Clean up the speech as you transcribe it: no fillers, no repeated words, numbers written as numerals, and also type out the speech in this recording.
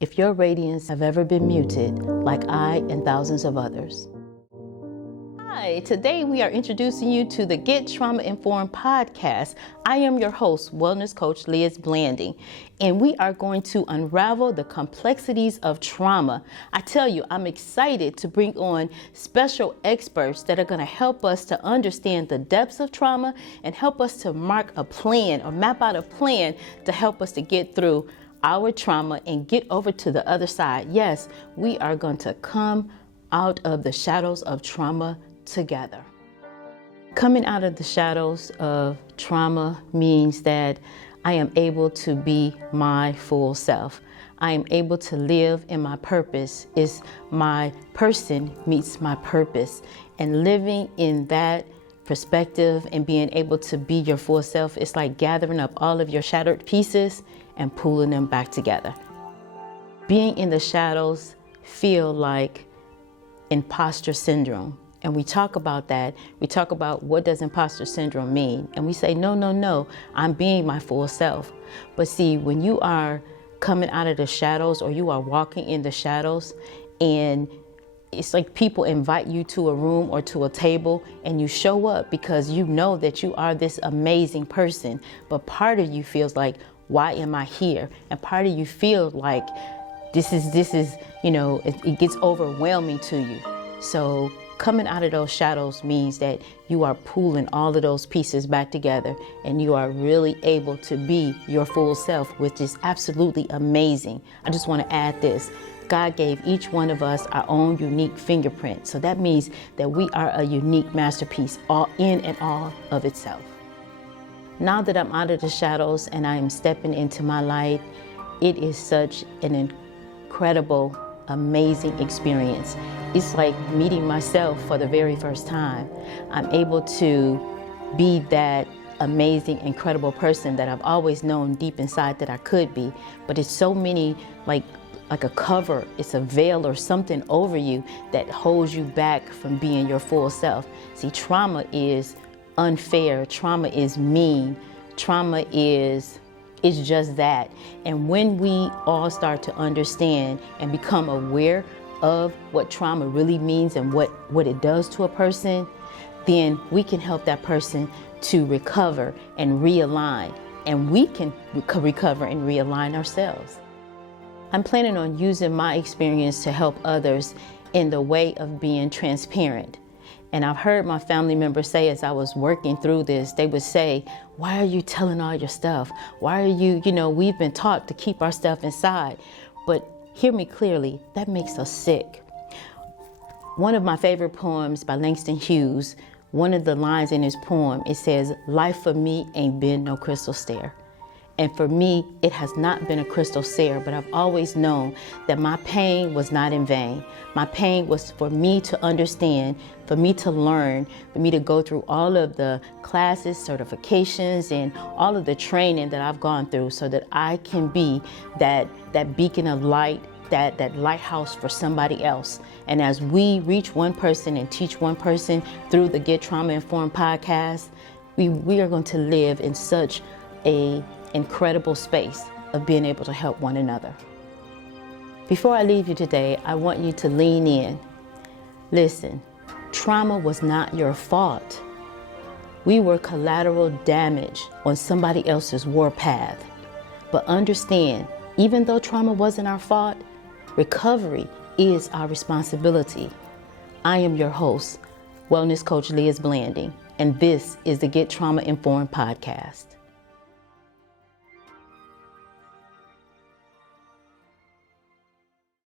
if your radiance have ever been muted, like I and thousands of others. Hi, today we are introducing you to the Get Trauma Informed podcast. I am your host, Wellness Coach Liz Blanding, and we are going to unravel the complexities of trauma. I tell you, I'm excited to bring on special experts that are going to help us to understand the depths of trauma and help us to mark a plan or map out a plan to help us to get through our trauma and get over to the other side. Yes, we are going to come out of the shadows of trauma together. Coming out of the shadows of trauma means that I am able to be my full self. I am able to live in my purpose. It's my person meets my purpose. And living in that perspective and being able to be your full self, it's like gathering up all of your shattered pieces and pulling them back together. Being in the shadows feel like imposter syndrome. And we talk about that. We talk about what does imposter syndrome mean? And we say, no, I'm being my full self. But see, when you are coming out of the shadows or you are walking in the shadows, and it's like people invite you to a room or to a table and you show up because you know that you are this amazing person. But part of you feels like, why am I here? And part of you feels like this is, it gets overwhelming to you. So coming out of those shadows means that you are pulling all of those pieces back together and you are really able to be your full self, which is absolutely amazing. I just want to add this. God gave each one of us our own unique fingerprint. So that means that we are a unique masterpiece, all in and all of itself. Now that I'm out of the shadows and I am stepping into my light, it is such an incredible, amazing experience. It's like meeting myself for the very first time. I'm able to be that amazing, incredible person that I've always known deep inside that I could be. But it's so many, like a cover, it's a veil or something over you that holds you back from being your full self. See, trauma is unfair, trauma is mean, trauma is just that. And when we all start to understand and become aware of what trauma really means and what it does to a person, then we can help that person to recover and realign, and we can recover and realign ourselves. I'm planning on using my experience to help others in the way of being transparent. And I've heard my family members say, as I was working through this, they would say, why are you telling all your stuff? Why are you, we've been taught to keep our stuff inside. But hear me clearly, that makes us sick. One of my favorite poems by Langston Hughes, one of the lines in his poem, it says, life for me ain't been no crystal stair. And for me, it has not been a crystal stair, but I've always known that my pain was not in vain. My pain was for me to understand, for me to learn, for me to go through all of the classes, certifications, and all of the training that I've gone through so that I can be that beacon of light, that lighthouse for somebody else. And as we reach one person and teach one person through the Get Trauma Informed podcast, we are going to live in such a incredible space of being able to help one another. Before I leave you today, I want you to lean in. Listen, trauma was not your fault. We were collateral damage on somebody else's warpath. But understand, even though trauma wasn't our fault, recovery is our responsibility. I am your host, Wellness Coach Liz Blanding, and this is the Get Trauma Informed podcast.